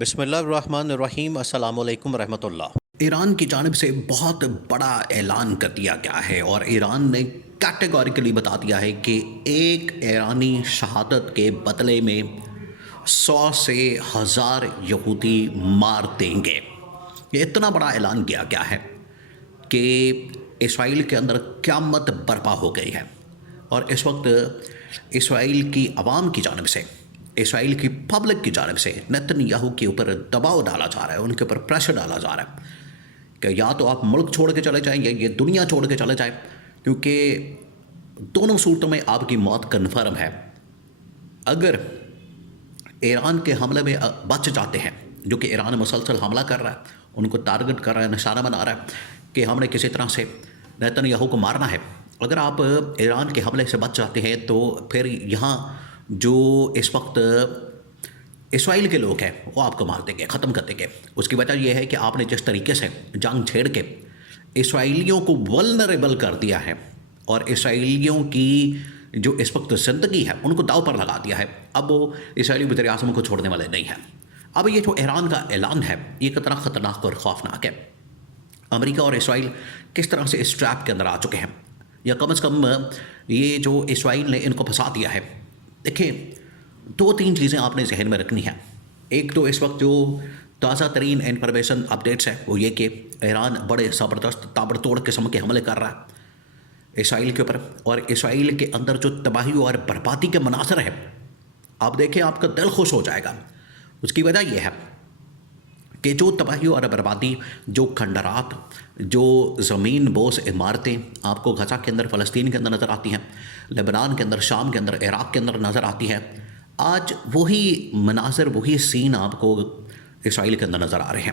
بسم اللہ الرحمن الرحیم، السلام علیکم ورحمۃ اللہ۔ ایران کی جانب سے بہت بڑا اعلان کر دیا گیا ہے اور ایران نے کیٹیگوریکلی بتا دیا ہے کہ ایک ایرانی شہادت کے بدلے میں 100 سے 1000 یہودی مار دیں گے۔ یہ اتنا بڑا اعلان کیا گیا ہے کہ اسرائیل کے اندر قیامت برپا ہو گئی ہے، اور اس وقت اسرائیل کی عوام کی جانب سے، اسرائیل کی پبلک کی جانب سے نتن یاہو کے اوپر دباؤ ڈالا جا رہا ہے، ان کے اوپر پریشر ڈالا جا رہا ہے کہ یا تو آپ ملک چھوڑ کے چلے جائیں یا یہ دنیا چھوڑ کے چلے جائیں، کیونکہ دونوں صورتوں میں آپ کی موت کنفرم ہے۔ اگر ایران کے حملے میں بچ جاتے ہیں، جو کہ ایران مسلسل حملہ کر رہا ہے، ان کو ٹارگٹ کر رہا ہے، نشانہ بنا رہا ہے کہ ہم نے کسی طرح سے نتن یاہو کو مارنا ہے، اگر آپ ایران کے حملے سے بچ جاتے ہیں تو پھر یہاں جو اس وقت اسرائیل کے لوگ ہیں وہ آپ کو مار دیں گے، ختم کر دیں گے۔ اس کی وجہ یہ ہے کہ آپ نے جس طریقے سے جنگ چھیڑ کے اسرائیلیوں کو ولنریبل کر دیا ہے اور اسرائیلیوں کی جو اس وقت زندگی ہے ان کو داؤ پر لگا دیا ہے، اب وہ اسرائیلی بطر اعظم کو چھوڑنے والے نہیں ہیں۔ اب یہ جو ایران کا اعلان ہے یہ کتنا خطرناک اور خوفناک ہے۔ امریکہ اور اسرائیل کس طرح سے اس ٹریپ کے اندر آ چکے ہیں، یا کم از کم یہ جو اسرائیل نے ان کو پھنسا دیا ہے۔ دیکھیں، 2-3 چیزیں آپ نے ذہن میں رکھنی ہیں۔ ایک تو اس وقت جو تازہ ترین انفارمیشن اپڈیٹس ہے وہ یہ کہ ایران بڑے زبردست تابڑ توڑ قسم کے حملے کر رہا ہے اسرائیل کے اوپر، اور اسرائیل کے اندر جو تباہی اور بربادی کے مناظر ہے آپ دیکھیں آپ کا دل خوش ہو جائے گا۔ اس کی وجہ یہ ہے کہ جو تباہی اور بربادی، جو کھنڈرات، جو زمین بوس عمارتیں آپ کو غزہ کے اندر، فلسطین کے اندر نظر آتی ہیں، لبنان کے اندر، شام کے اندر، عراق کے اندر نظر آتی ہے، آج وہی مناظر، وہی سین آپ کو اسرائیل کے اندر نظر آ رہے ہیں۔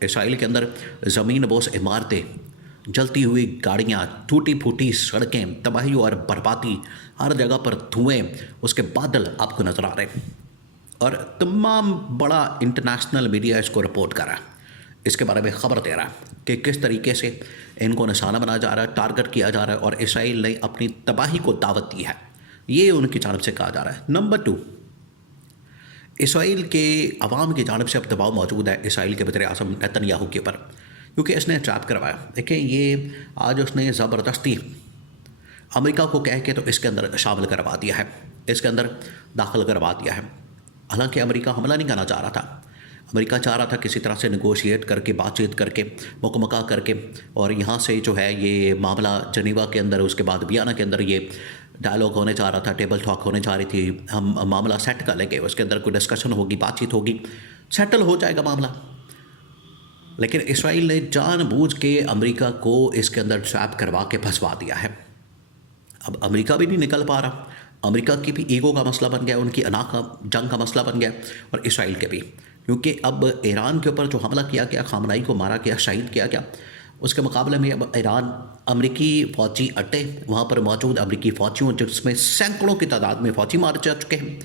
اسرائیل کے اندر زمین بوس عمارتیں، جلتی ہوئی گاڑیاں، ٹوٹی پھوٹی سڑکیں، تباہی اور بربادی، ہر جگہ پر دھوئیں، اس کے بادل آپ کو نظر آ رہے ہیں، اور تمام بڑا انٹرنیشنل میڈیا اس کو رپورٹ کر رہا ہے، اس کے بارے میں خبر دے رہا ہے کہ کس طریقے سے ان کو نشانہ بنایا جا رہا ہے، ٹارگٹ کیا جا رہا ہے، اور اسرائیل نے اپنی تباہی کو دعوت دی ہے، یہ ان کی جانب سے کہا جا رہا ہے۔ نمبر 2، اسرائیل کے عوام کی جانب سے اب دباؤ موجود ہے اسرائیل کے وزیر اعظم نتن یاہو کے اوپر، کیونکہ اس نے ٹریپ کروایا۔ دیکھیں، یہ آج اس نے زبردستی امریکہ کو کہہ کے تو اس کے اندر شامل کروا دیا ہے، اس کے اندر داخل کروا دیا ہے۔ حالانکہ امریکہ حملہ نہیں کرنا چاہ رہا تھا، امریکہ چاہ رہا تھا کسی طرح سے نیگوشیٹ کر کے، بات چیت کر کے، مکمکہ کر کے، اور یہاں سے جو ہے یہ معاملہ جنیوا کے اندر، اس کے بعد ویانا کے اندر یہ ڈائلاگ ہونے جا رہا تھا، ٹیبل ٹاک ہونے جا رہی تھی، ہم معاملہ سیٹ کر لیں گے، اس کے اندر کوئی ڈسکشن ہوگی، بات چیت ہوگی، سیٹل ہو جائے گا معاملہ۔ لیکن اسرائیل نے جان بوجھ کے امریکہ کو اس کے اندر ٹریپ کروا کے پھنسوا دیا ہے۔ اب امریکہ بھی نہیں نکل پا رہا، امریکہ کی بھی ایگو کا مسئلہ بن گیا، ان کی انا کا جنگ کا مسئلہ بن گیا، اور اسرائیل کے بھی، کیونکہ اب ایران کے اوپر جو حملہ کیا گیا، خامنائی کو مارا گیا، شہید کیا گیا، اس کے مقابلے میں اب ایران امریکی فوجی اڈے، وہاں پر موجود امریکی فوجیوں، جس میں سینکڑوں کی تعداد میں فوجی مارے جا چکے ہیں،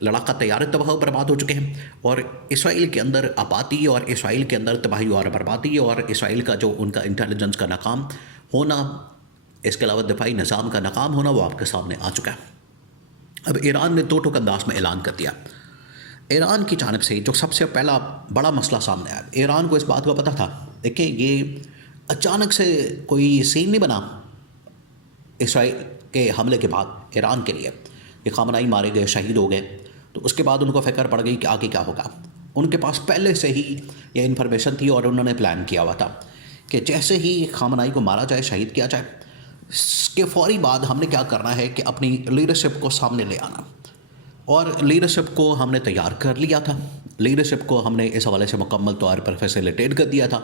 لڑاکا طیارے تباہ و برباد ہو چکے ہیں، اور اسرائیل کے اندر آبادی، اور اسرائیل کے اندر تباہی اور بربادی، اور اسرائیل کا جو ان کا انٹیلیجنس کا ناکام ہونا، اس کے علاوہ دفاعی نظام کا ناکام ہونا، وہ آپ کے سامنے آ چکا ہے۔ اب ایران نے 2 ٹوک انداز میں اعلان کر دیا۔ ایران کی جانب سے جو سب سے پہلا بڑا مسئلہ سامنے آیا، ایران کو اس بات کا پتہ تھا، دیکھیں یہ اچانک سے کوئی سین نہیں بنا اسرائیل کے حملے کے بعد ایران کے لیے کہ خامنائی مارے گئے، شہید ہو گئے، تو اس کے بعد ان کو فکر پڑ گئی کہ آگے کیا ہوگا۔ ان کے پاس پہلے سے ہی یہ انفارمیشن تھی، اور انہوں نے پلان کیا ہوا تھا کہ جیسے ہی خامنائی کو مارا جائے، شہید کیا جائے، اس کے فوری بعد ہم نے کیا کرنا ہے کہ اپنی لیڈرشپ کو سامنے لے آنا، اور لیڈرشپ کو ہم نے تیار کر لیا تھا، لیڈرشپ کو ہم نے اس حوالے سے مکمل طور پر فیسیلیٹیٹ کر دیا تھا،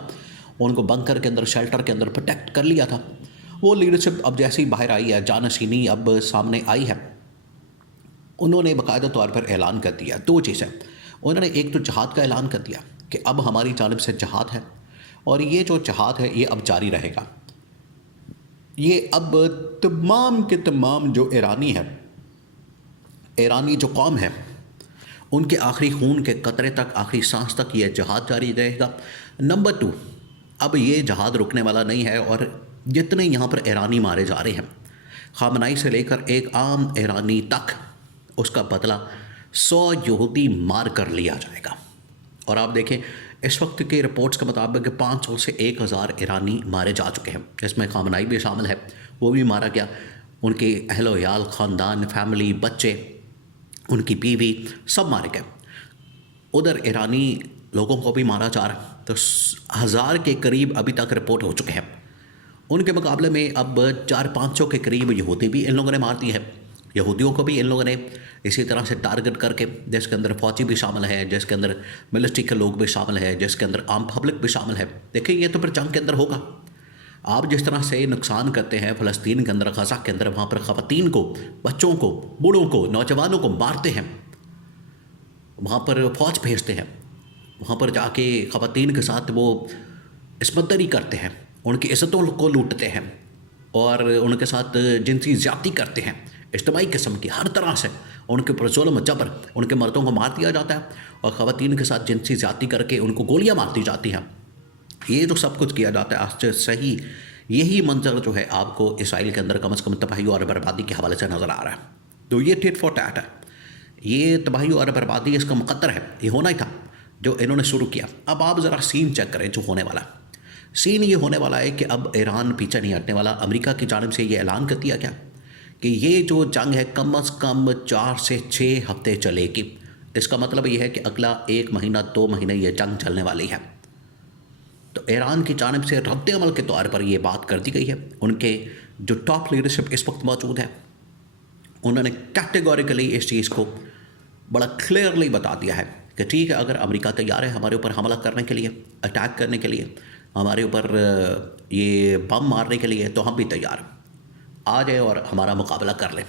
ان کو بنکر کے اندر، شیلٹر کے اندر پروٹیکٹ کر لیا تھا۔ وہ لیڈرشپ اب جیسے ہی باہر آئی ہے، جانشینی اب سامنے آئی ہے، انہوں نے باقاعدہ طور پر اعلان کر دیا 2 چیزیں۔ انہوں نے ایک تو جہاد کا اعلان کر دیا کہ اب ہماری جانب سے جہاد ہے، اور یہ جو جہاد ہے یہ اب جاری رہے گا، یہ اب تمام کے تمام جو ایرانی ہے، ایرانی جو قوم ہے، ان کے آخری خون کے قطرے تک، آخری سانس تک یہ جہاد جاری رہے گا۔ نمبر 2، اب یہ جہاد رکنے والا نہیں ہے، اور جتنے یہاں پر ایرانی مارے جا رہے ہیں، خامنائی سے لے کر ایک عام ایرانی تک، اس کا بدلہ 100 یہودی مار کر لیا جائے گا۔ اور آپ دیکھیں اس وقت کے رپورٹس کے مطابق 500 سے 1000 ایرانی مارے جا چکے ہیں، جس میں خامنائی بھی شامل ہے، وہ بھی مارا گیا، ان کے اہل و عیال، خاندان، فیملی، بچے، ان کی بیوی سب مارے گئے۔ ادھر ایرانی لوگوں کو بھی مارا جا رہا ہے، تو 1000 کے قریب ابھی تک رپورٹ ہو چکے ہیں۔ ان کے مقابلے میں اب 400-500 کے قریب یہودی بھی ان لوگوں نے مار دی ہے، یہودیوں کو بھی ان لوگوں نے اسی طرح سے ٹارگٹ کر کے، جس کے اندر فوجی بھی شامل ہے، جس کے اندر ملٹری کے لوگ بھی شامل ہیں، جس کے اندر عام پبلک بھی شامل ہے۔ دیکھیں یہ تو پھر جنگ کے اندر ہوگا۔ آپ جس طرح سے نقصان کرتے ہیں فلسطین کے اندر، غزہ کے اندر، وہاں پر خواتین کو، بچوں کو، بوڑھوں کو، نوجوانوں کو مارتے ہیں، وہاں پر فوج بھیجتے ہیں، وہاں پر جا کے خواتین کے ساتھ وہ عصمت دری کرتے ہیں، ان کی عزتوں کو لوٹتے ہیں اور ان کے ساتھ جنسی زیادتی کرتے ہیں، اجتماعی قسم کی ہر طرح سے ان کے اوپر ظلم و جبر، ان کے مردوں کو مار دیا جاتا ہے اور خواتین کے ساتھ جنسی زیادتی کر کے ان کو گولیاں مار دی جاتی ہیں۔ یہ جو سب کچھ کیا جاتا ہے، آج سے صحیح یہی منظر جو ہے آپ کو اسرائیل کے اندر کم از کم تباہی اور بربادی کے حوالے سے نظر آ رہا ہے۔ تو یہ ٹیٹ فار ٹیٹ ہے، یہ تباہی اور بربادی اس کا مقدر ہے، یہ ہونا ہی تھا جو انہوں نے شروع کیا۔ اب آپ ذرا سین چیک کریں جو ہونے والا ہے۔ سین یہ ہونے والا ہے کہ اب ایران پیچھے نہیں ہٹنے والا۔ امریکہ کی جانب سے یہ اعلان کر دیا گیا کہ یہ جو جنگ ہے کم از کم 4 سے 6 ہفتے چلے گی۔ اس کا مطلب یہ ہے کہ اگلا 1 مہینہ 2 مہینے یہ جنگ چلنے والی ہے۔ تو ایران کی جانب سے رد عمل کے طور پر یہ بات کر دی گئی ہے۔ ان کے جو ٹاپ لیڈرشپ اس وقت موجود ہے، انہوں نے کیٹیگوریکلی اس چیز کو بڑا کلیئرلی بتا دیا ہے کہ ٹھیک ہے، اگر امریکہ تیار ہے ہمارے اوپر حملہ کرنے کے لیے، اٹیک کرنے کے لیے، ہمارے اوپر یہ بم مارنے کے لیے، تو ہم بھی تیار ہیں، آ جائے اور ہمارا مقابلہ کر لیں۔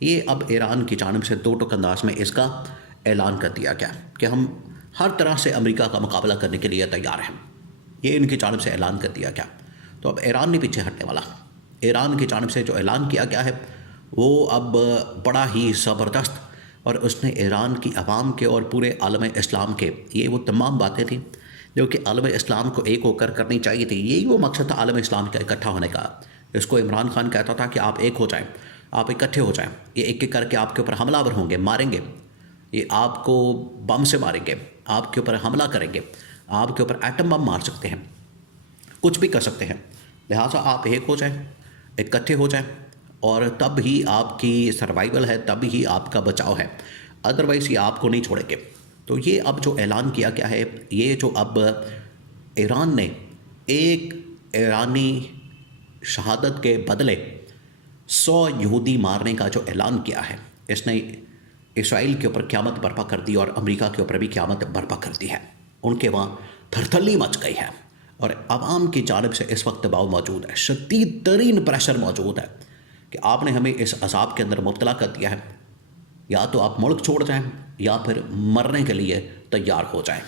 یہ اب ایران کی جانب سے دو ٹوک انداز میں اس کا اعلان کر دیا گیا کہ ہم ہر طرح سے امریکہ کا مقابلہ کرنے کے لیے تیار ہیں۔ یہ ان کی جانب سے اعلان کر دیا گیا۔ تو اب ایران نہیں پیچھے ہٹنے والا۔ ایران کی جانب سے جو اعلان کیا گیا ہے وہ اب بڑا ہی زبردست، اور اس نے ایران کی عوام کے اور پورے عالم اسلام کے، یہ وہ تمام باتیں تھیں جو کہ عالم اسلام کو ایک ہو کر کرنی چاہیے تھی۔ یہی وہ مقصد تھا عالم اسلام کا اکٹھا ہونے کا۔ اس کو عمران خان کہتا تھا کہ آپ ایک ہو جائیں، آپ اکٹھے ہو جائیں، یہ ایک ایک کر کے آپ کے اوپر حملہ آور ہوں گے، ماریں گے، یہ آپ کو بم سے ماریں گے، آپ کے اوپر حملہ کریں گے، آپ کے اوپر ایٹم بم مار سکتے ہیں، کچھ بھی کر سکتے ہیں۔ لہٰذا آپ ایک ہو جائیں، اکٹھے ہو جائیں، اور تب ہی آپ کی سروائیول ہے، تب ہی آپ کا بچاؤ ہے، ادروائز یہ آپ کو نہیں چھوڑیں گے۔ تو یہ اب جو اعلان کیا گیا ہے، یہ جو اب ایران نے ایک ایرانی شہادت کے بدلے 100 یہودی مارنے کا جو اعلان کیا ہے، اس نے اسرائیل کے اوپر قیامت برپا کر دی اور امریکہ کے اوپر بھی قیامت برپا کر دی ہے۔ ان کے وہاں تھرتھلی مچ گئی ہے اور عوام کی جانب سے اس وقت دباؤ موجود ہے، شدید ترین پریشر موجود ہے کہ آپ نے ہمیں اس عذاب کے اندر مبتلا کر دیا ہے، یا تو آپ ملک چھوڑ جائیں یا پھر مرنے کے لیے تیار ہو جائیں۔